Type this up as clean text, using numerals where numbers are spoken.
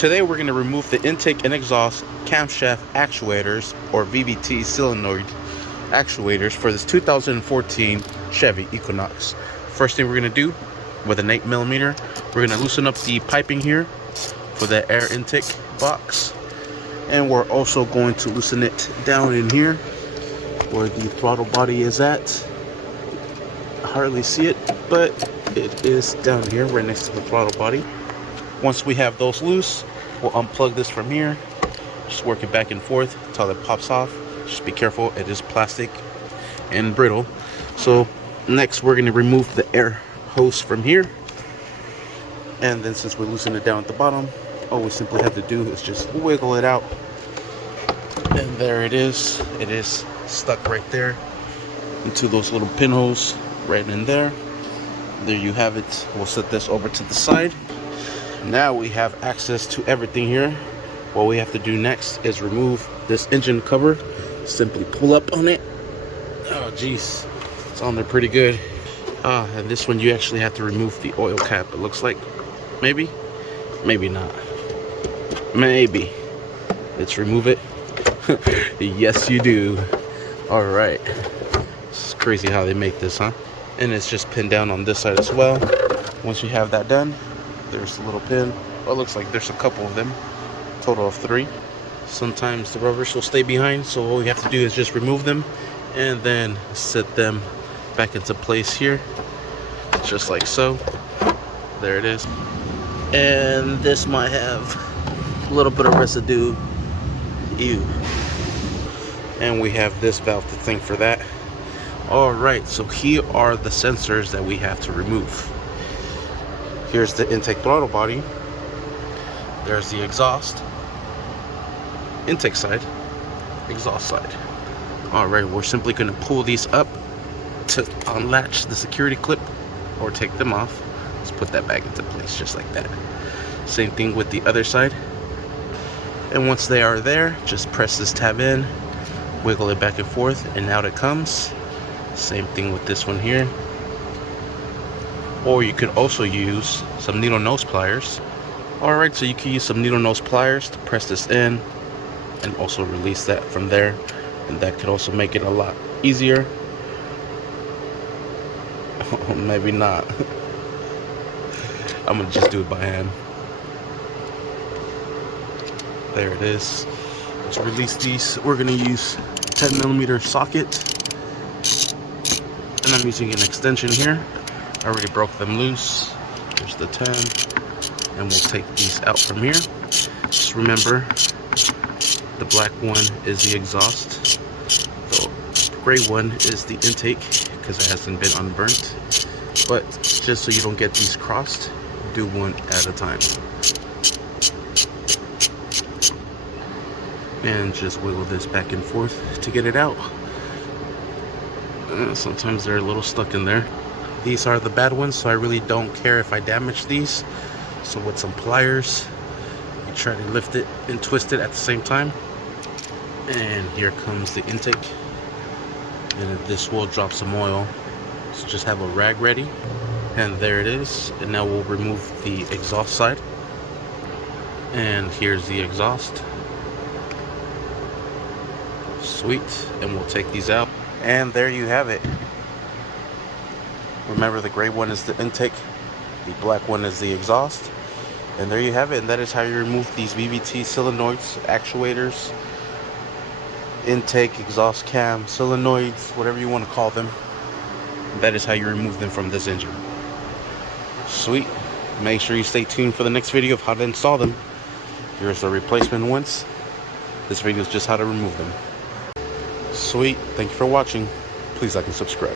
Today we're going to remove the intake and exhaust camshaft actuators, or VVT Solenoid actuators, for this 2014 Chevy Equinox. First thing we're going to do, with an 8mm, we're going to loosen up the piping here for the air intake box. And we're also going to loosen it down in here where the throttle body is at. I hardly see it, but it is down here right next to the throttle body. Once we have those loose, we'll unplug this from here. Just work it back and forth until it pops off. Just be careful, it is plastic and brittle. So next we're going to remove the air hose from here. And then since we loosen it down at the bottom, all we simply have to do is just wiggle it out. And there it is. It is stuck right there into those little pinholes right in there. There you have it. We'll set this over to the side. Now we have access to everything here. What we have to do next is remove this engine cover. Simply pull up on it. Oh geez, it's on there pretty good. And this one you actually have to remove the oil cap, it looks like. Maybe not. Maybe. Let's remove it. Yes you do. All right, it's crazy how they make this, huh? And it's just pinned down on this side as well. Once you have that done, there's a little pin. Well, it looks like there's a couple of them, total of 3. Sometimes the rubbers will stay behind, so all we have to do is just remove them and then set them back into place here, just like so. There it is. And this might have a little bit of residue. Ew. And we have this valve to thank for that. All right, so here are the sensors that we have to remove. Here's the intake throttle body. There's the exhaust, intake side, exhaust side. All right, we're simply going to pull these up to unlatch the security clip or take them off. Let's put that back into place just like that. Same thing with the other side. And once they are there, just press this tab in, wiggle it back and forth, and out it comes. Same thing with this one here. Or you could also use some needle nose pliers. Alright, so you can use some needle nose pliers to press this in and also release that from there, and that could also make it a lot easier. Maybe not. I'm gonna just do it by hand. There it is. To release these, we're gonna use 10mm socket, and I'm using an extension here. I already broke them loose. There's the 10, and we'll take these out from here. Just remember, the black one is the exhaust, the gray one is the intake because it hasn't been unburnt. But just so you don't get these crossed, do one at a time. And just wiggle this back and forth to get it out. Sometimes they're a little stuck in there. These are the bad ones, so I really don't care if I damage these. So with some pliers, you try to lift it and twist it at the same time. And here comes the intake. And this will drop some oil, so just have a rag ready. And there it is. And now we'll remove the exhaust side. And here's the exhaust. Sweet. And we'll take these out. And there you have it. Remember, the gray one is the intake, the black one is the exhaust. And there you have it. And that is how you remove these VVT solenoids, actuators, intake, exhaust cam, solenoids, whatever you want to call them. That is how you remove them from this engine. Sweet. Make sure you stay tuned for the next video of how to install them. Here's the replacement ones. This video is just how to remove them. Sweet. Thank you for watching. Please like and subscribe.